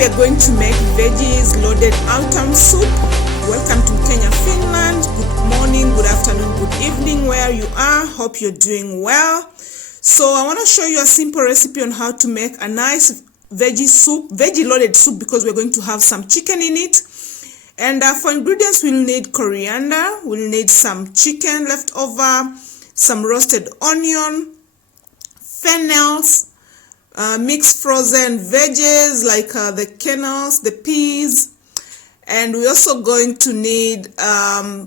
we are going to make veggies loaded autumn soup. Welcome to Kenya, Finland. Good morning, good afternoon, good evening where you are. Hope you're doing well. So I want to show you a simple recipe on how to make a nice veggie loaded soup, because we're going to have some chicken in it. And for ingredients, we'll need coriander, we'll need some chicken left over, some roasted onion, fennels, mixed frozen veggies like the kernels, the peas, and we're also going to need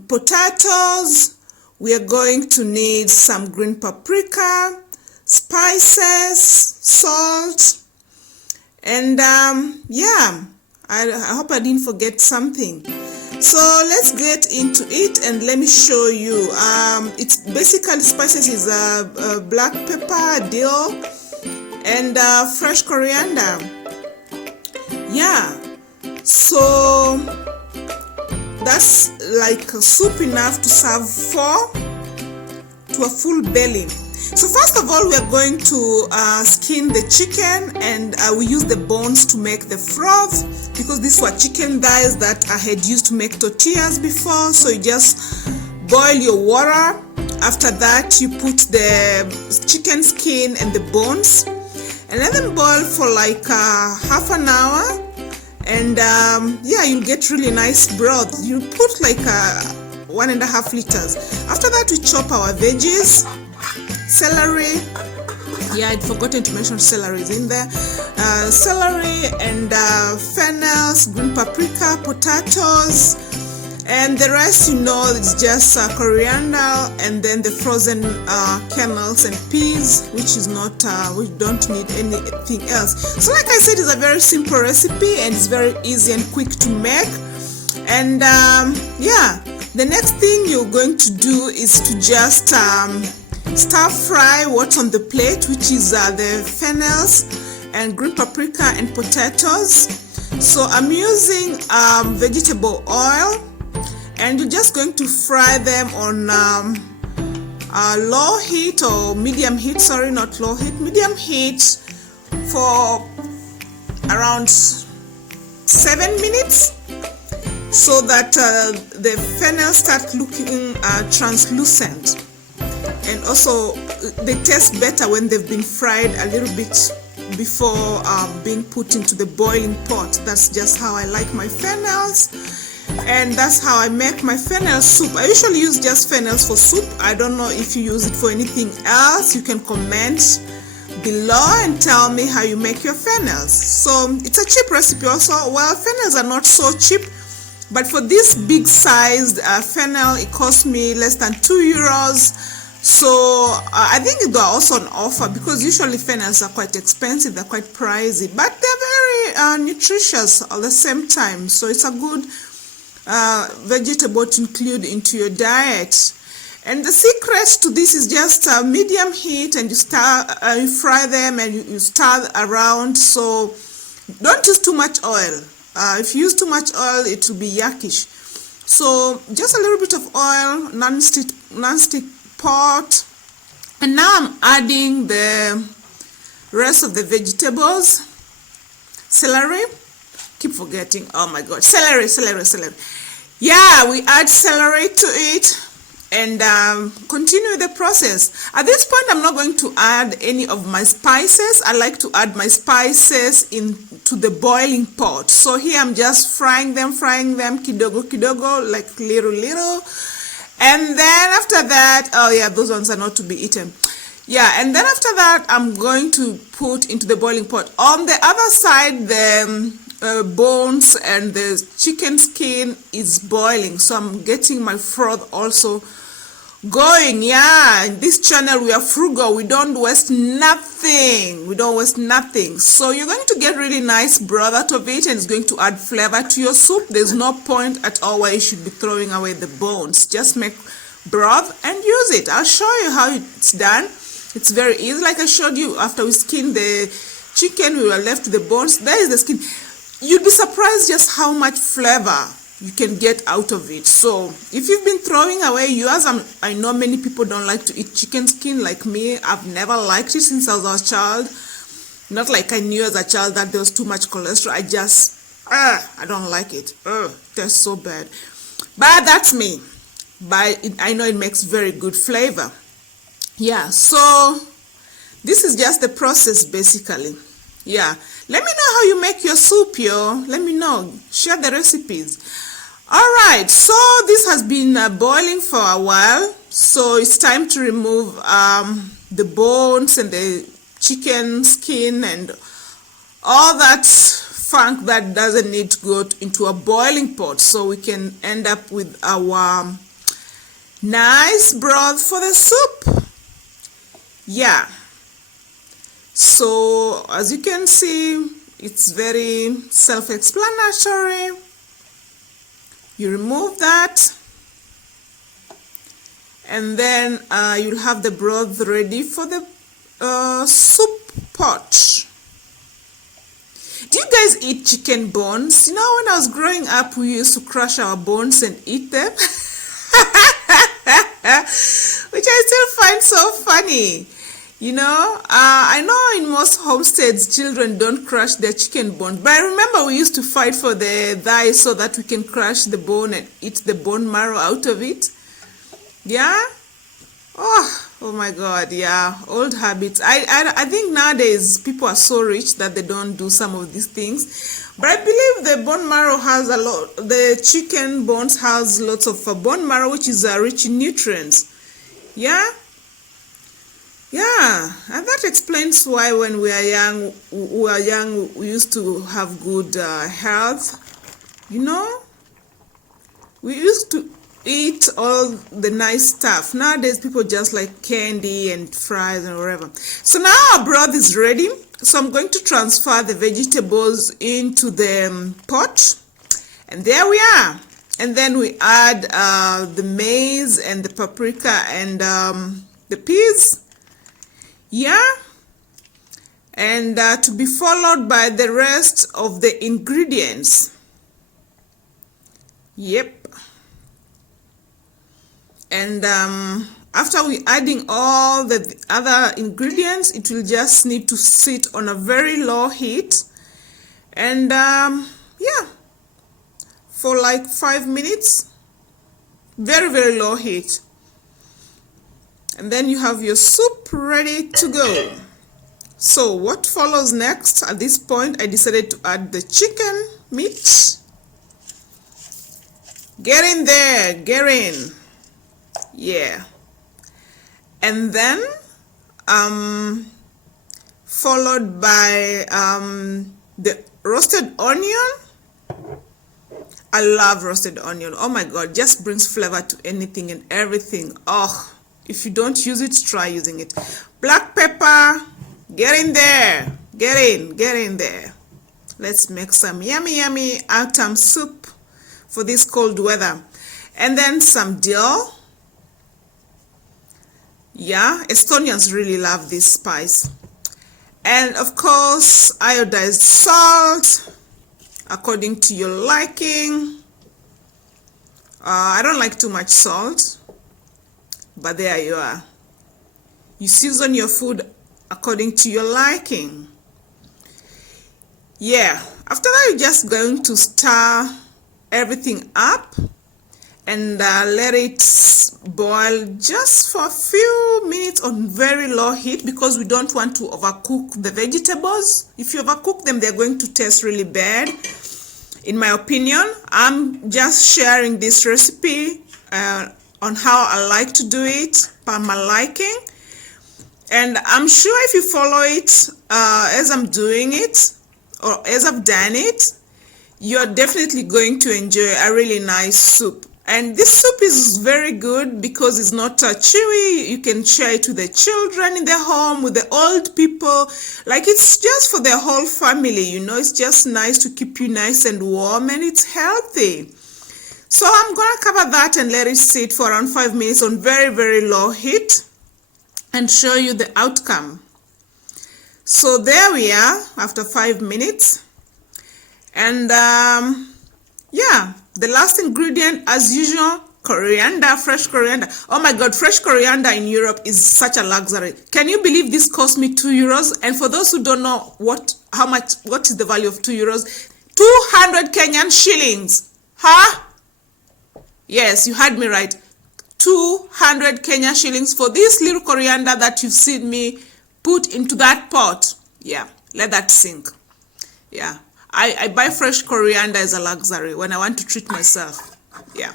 potatoes. We are going to need some green paprika, spices, salt, and yeah, I hope I didn't forget something. So let's get into it and let me show you. It's basically spices is black pepper, dill, and fresh coriander. Yeah, so that's like soup enough to serve 4 to a full belly. So first of all, we are going to skin the chicken, and we use the bones to make the froth, because these were chicken thighs that I had used to make tortillas before. So you just boil your water. After that, you put the chicken skin and the bones, and let them boil for like half an hour, and yeah, you'll get really nice broth. You put like 1.5 liters. After that, we chop our veggies. Celery, yeah, I'd forgotten to mention celery is in there. Celery and fennels, green paprika, potatoes, and the rest, you know, it's just coriander, and then the frozen kernels and peas, which is not, we don't need anything else. So like I said, it's a very simple recipe and it's very easy and quick to make. And yeah, the next thing you're going to do is to just stir fry what's on the plate, which is the fennels and green paprika and potatoes. So I'm using vegetable oil, and you're just going to fry them on low heat or medium heat, sorry, not low heat, medium heat, for around 7 minutes, so that the fennels start looking translucent. And also they taste better when they've been fried a little bit before being put into the boiling pot. That's just how I like my fennels, and that's how I make my fennel soup. I usually use just fennels for soup. I don't know if you use it for anything else. You can comment below and tell me how you make your fennels. So it's a cheap recipe also. Well, fennels are not so cheap, but for this big sized fennel, it cost me less than 2 euros. So I think they're also on offer, because usually fennels are quite expensive, they're quite pricey, but they're very nutritious at the same time. So it's a good vegetable to include into your diet. And the secret to this is just medium heat, and you fry them, and you stir around. So don't use too much oil. If you use too much oil, it will be yuckish. So just a little bit of oil, non-stick pot, and now I'm adding the rest of the vegetables. Celery, keep forgetting, oh my god, celery. Yeah, we add celery to it, and continue the process. At this point, I'm not going to add any of my spices. I like to add my spices into the boiling pot. So here I'm just frying them kidogo, like little. And then after that, oh yeah, those ones are not to be eaten. Yeah, and then after that, I'm going to put into the boiling pot. On the other side, the bones and the chicken skin is boiling. So I'm getting my froth also going. Yeah, in this channel, we are frugal. We don't waste nothing. So you're going to get really nice broth out of it, and it's going to add flavor to your soup. There's no point at all where you should be throwing away the bones. Just make broth and use it. I'll show you how it's done. It's very easy. Like I showed you, after we skinned the chicken, we were left the bones. There is the skin. You'd be surprised just how much flavor you can get out of it. So if you've been throwing away yours, I know many people don't like to eat chicken skin like me. I've never liked it since I was a child. Not like I knew as a child that there was too much cholesterol. I don't like it. It tastes so bad. But that's me. But I know it makes very good flavor. Yeah, so this is just the process basically. Yeah, let me know how you make your soup, yo. Let me know. Share the recipes. Alright, so this has been boiling for a while. So it's time to remove the bones and the chicken skin and all that funk that doesn't need to go into a boiling pot, so we can end up with our nice broth for the soup. Yeah, so as you can see, it's very self-explanatory. You remove that, and then you'll have the broth ready for the soup pot. Do you guys eat chicken bones? You know, when I was growing up, we used to crush our bones and eat them, which I still find so funny. You know, I know in most homesteads, children don't crush their chicken bones, but I remember we used to fight for the thighs so that we can crush the bone and eat the bone marrow out of it. Yeah? Oh my God, yeah, old habits. I think nowadays people are so rich that they don't do some of these things. But I believe the bone marrow has a lot, the chicken bones has lots of bone marrow, which is rich in nutrients. Yeah? Yeah, and that explains why when we were young, we used to have good health. You know? We used to eat all the nice stuff. Nowadays, people just like candy and fries and whatever. So now our broth is ready. So I'm going to transfer the vegetables into the pot. And there we are. And then we add the maize and the paprika and the peas. Yeah. And to be followed by the rest of the ingredients. Yep. And after we adding all the other ingredients, it will just need to sit on a very low heat. And yeah, for like 5 minutes, very, very low heat. And then you have your soup ready to go. So what follows next? At this point, I decided to add the chicken meat. Get in there, get in. Yeah. And then followed by the roasted onion. I love roasted onion. Oh my God, just brings flavor to anything and everything. Oh, if you don't use it, try using it. Black pepper. Get in there. Get in there. Let's make some yummy, yummy autumn soup for this cold weather. And then some dill. Yeah, Estonians really love this spice. And of course, iodized salt, according to your liking. I don't like too much salt, but there you are. You season your food according to your liking. Yeah, after that, you're just going to stir everything up and let it boil just for a few minutes on very low heat, because we don't want to overcook the vegetables. If you overcook them, they're going to taste really bad. In my opinion, I'm just sharing this recipe on how I like to do it by my liking. And I'm sure if you follow it as I'm doing it, or as I've done it, you're definitely going to enjoy a really nice soup. And this soup is very good because it's not chewy. You can share it with the children in the home, with the old people. Like, it's just for the whole family, you know. It's just nice to keep you nice and warm, and it's healthy. So I'm going to cover that and let it sit for around 5 minutes on very, very low heat and show you the outcome. So there we are after 5 minutes. And yeah, the last ingredient, as usual, Coriander, fresh coriander. Oh my God, fresh coriander in Europe is such a luxury. Can you believe this cost me €2? And for those who don't know what is the value of €2, 200 Kenyan shillings. Huh? Yes, you heard me right. 200 Kenyan shillings for this little coriander that you've seen me put into that pot. Yeah, let that sink. Yeah, I buy fresh coriander as a luxury when I want to treat myself. Yeah.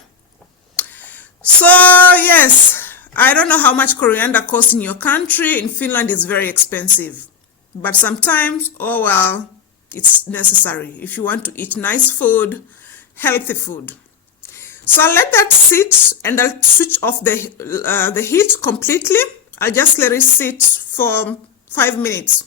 So yes, I don't know how much coriander costs in your country. In Finland, it's very expensive. But sometimes, oh well, it's necessary if you want to eat nice food, healthy food. So I'll let that sit and I'll switch off the heat completely. I'll just let it sit for 5 minutes.